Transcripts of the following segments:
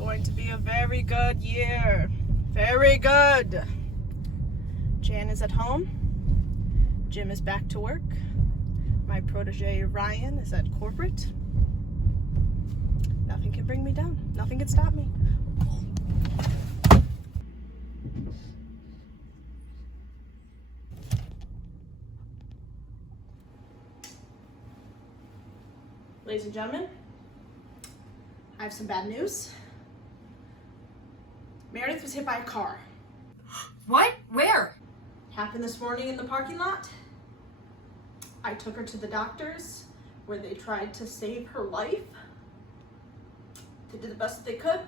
going to be a very good year. Very good. Jan is at home. Jim is back to work. My protege Ryan is at corporate. Nothing can bring me down. Nothing can stop me. Ladies and gentlemen, I have some bad news. Meredith was hit by a car. What? Where? Happened this morning in the parking lot. I took her to the doctors where they tried to save her life. They did the best that they could.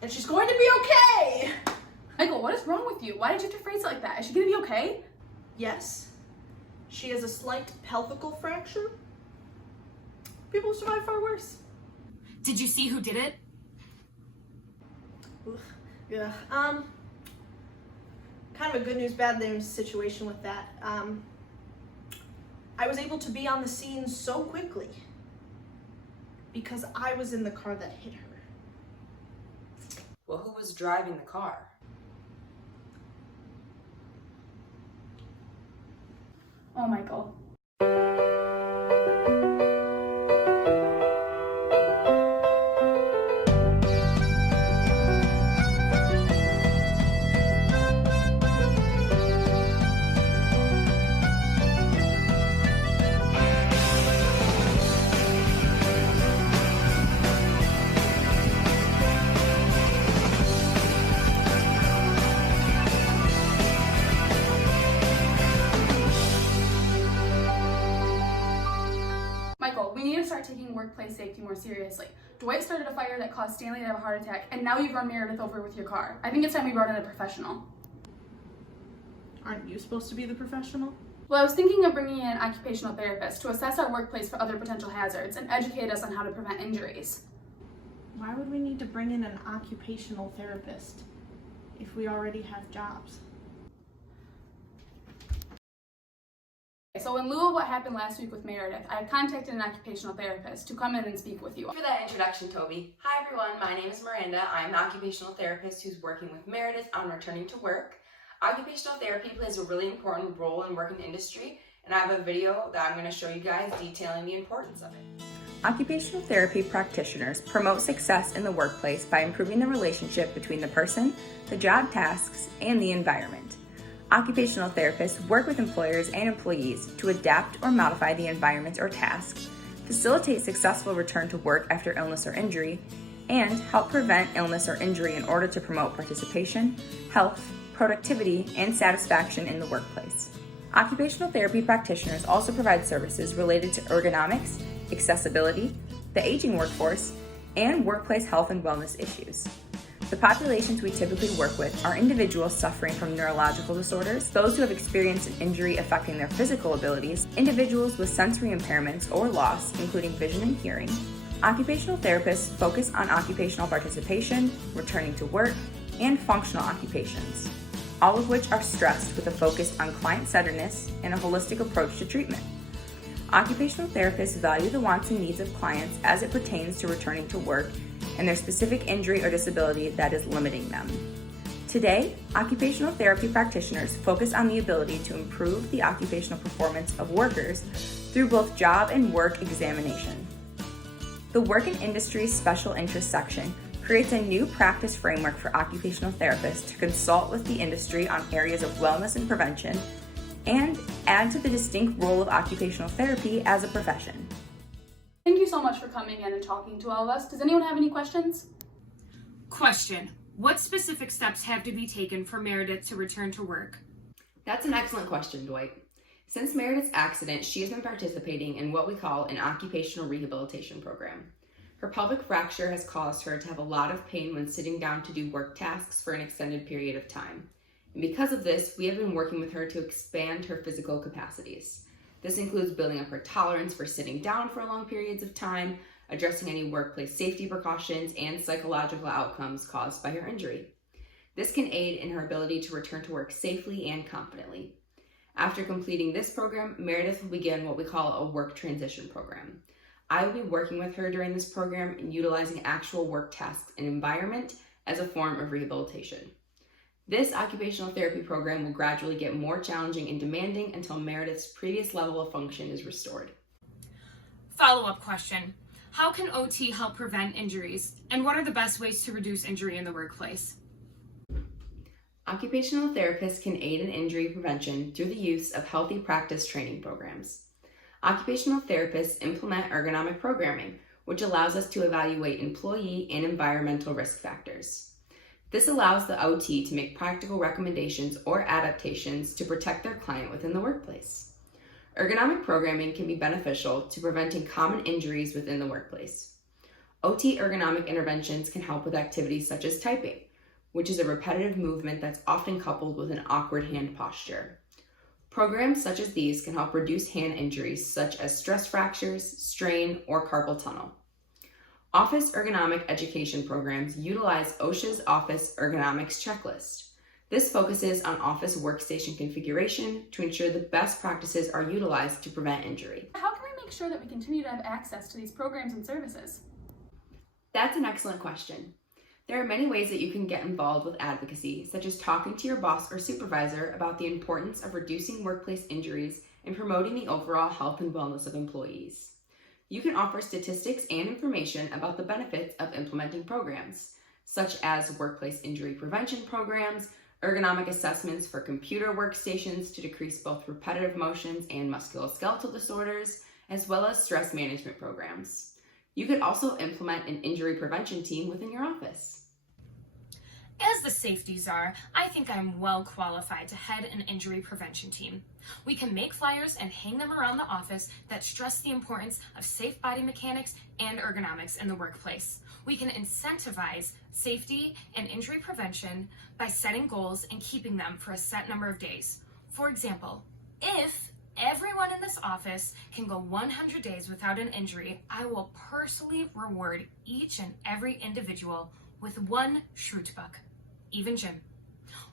And she's going to be okay! Michael, what is wrong with you? Why did you have to phrase it like that? Is she gonna be okay? Yes. She has a slight pelvical fracture. People survive far worse. Did you see who did it? Yeah. Kind of a good news, bad news situation with that. I was able to be on the scene so quickly because I was in the car that hit her. Well, who was driving the car? Oh, Michael. We need to start taking workplace safety more seriously. Dwight started a fire that caused Stanley to have a heart attack, and now you've run Meredith over with your car. I think it's time we brought in a professional. Aren't you supposed to be the professional? Well, I was thinking of bringing in an occupational therapist to assess our workplace for other potential hazards and educate us on how to prevent injuries. Why would we need to bring in an occupational therapist if we already have jobs? So in lieu of what happened last week with Meredith, I contacted an occupational therapist to come in and speak with you. For that introduction, Toby. Hi everyone, my name is Miranda. I'm an occupational therapist who's working with Meredith on returning to work. Occupational therapy plays a really important role in working industry, and I have a video that I'm going to show you guys detailing the importance of it. Occupational therapy practitioners promote success in the workplace by improving the relationship between the person, the job tasks, and the environment. Occupational therapists work with employers and employees to adapt or modify the environment or task, facilitate successful return to work after illness or injury, and help prevent illness or injury in order to promote participation, health, productivity, and satisfaction in the workplace. Occupational therapy practitioners also provide services related to ergonomics, accessibility, the aging workforce, and workplace health and wellness issues. The populations we typically work with are individuals suffering from neurological disorders, those who have experienced an injury affecting their physical abilities, individuals with sensory impairments or loss, including vision and hearing. Occupational therapists focus on occupational participation, returning to work, and functional occupations, all of which are stressed with a focus on client-centeredness and a holistic approach to treatment. Occupational therapists value the wants and needs of clients as it pertains to returning to work and their specific injury or disability that is limiting them. Today, occupational therapy practitioners focus on the ability to improve the occupational performance of workers through both job and work examination. The Work and Industry Special Interest section creates a new practice framework for occupational therapists to consult with the industry on areas of wellness and prevention, and add to the distinct role of occupational therapy as a profession. Thank you so much for coming in and talking to all of us. Does anyone have any questions? Question. What specific steps have to be taken for Meredith to return to work? That's an excellent question, Dwight. Since Meredith's accident, she has been participating in what we call an occupational rehabilitation program. Her pelvic fracture has caused her to have a lot of pain when sitting down to do work tasks for an extended period of time. And because of this, we have been working with her to expand her physical capacities. This includes building up her tolerance for sitting down for long periods of time, addressing any workplace safety precautions, and psychological outcomes caused by her injury. This can aid in her ability to return to work safely and confidently. After completing this program, Meredith will begin what we call a work transition program. I will be working with her during this program and utilizing actual work tasks and environment as a form of rehabilitation. This occupational therapy program will gradually get more challenging and demanding until Meredith's previous level of function is restored. Follow-up question. How can OT help prevent injuries? And what are the best ways to reduce injury in the workplace? Occupational therapists can aid in injury prevention through the use of healthy practice training programs. Occupational therapists implement ergonomic programming, which allows us to evaluate employee and environmental risk factors. This allows the OT to make practical recommendations or adaptations to protect their client within the workplace. Ergonomic programming can be beneficial to preventing common injuries within the workplace. OT ergonomic interventions can help with activities such as typing, which is a repetitive movement that's often coupled with an awkward hand posture. Programs such as these can help reduce hand injuries such as stress fractures, strain, or carpal tunnel. Office ergonomic education programs utilize OSHA's Office Ergonomics Checklist. This focuses on office workstation configuration to ensure the best practices are utilized to prevent injury. How can we make sure that we continue to have access to these programs and services? That's an excellent question. There are many ways that you can get involved with advocacy, such as talking to your boss or supervisor about the importance of reducing workplace injuries and promoting the overall health and wellness of employees. You can offer statistics and information about the benefits of implementing programs, such as workplace injury prevention programs, ergonomic assessments for computer workstations to decrease both repetitive motions and musculoskeletal disorders, as well as stress management programs. You could also implement an injury prevention team within your office. As the safety czar, I think I'm well qualified to head an injury prevention team. We can make flyers and hang them around the office that stress the importance of safe body mechanics and ergonomics in the workplace. We can incentivize safety and injury prevention by setting goals and keeping them for a set number of days. For example, if everyone in this office can go 100 days without an injury, I will personally reward each and every individual with 1 Schrootbuck, even Jim.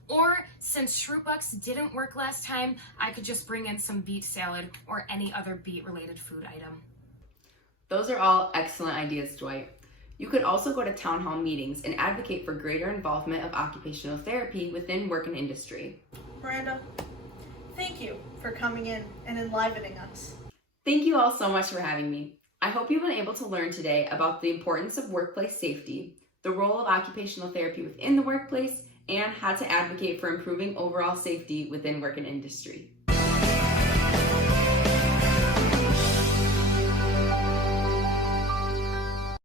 Or, since Schrootbucks didn't work last time, I could just bring in some beet salad or any other beet-related food item. Those are all excellent ideas, Dwight. You could also go to town hall meetings and advocate for greater involvement of occupational therapy within work and industry. Miranda, thank you for coming in and enlivening us. Thank you all so much for having me. I hope you've been able to learn today about the importance of workplace safety, the role of occupational therapy within the workplace, and how to advocate for improving overall safety within work and industry.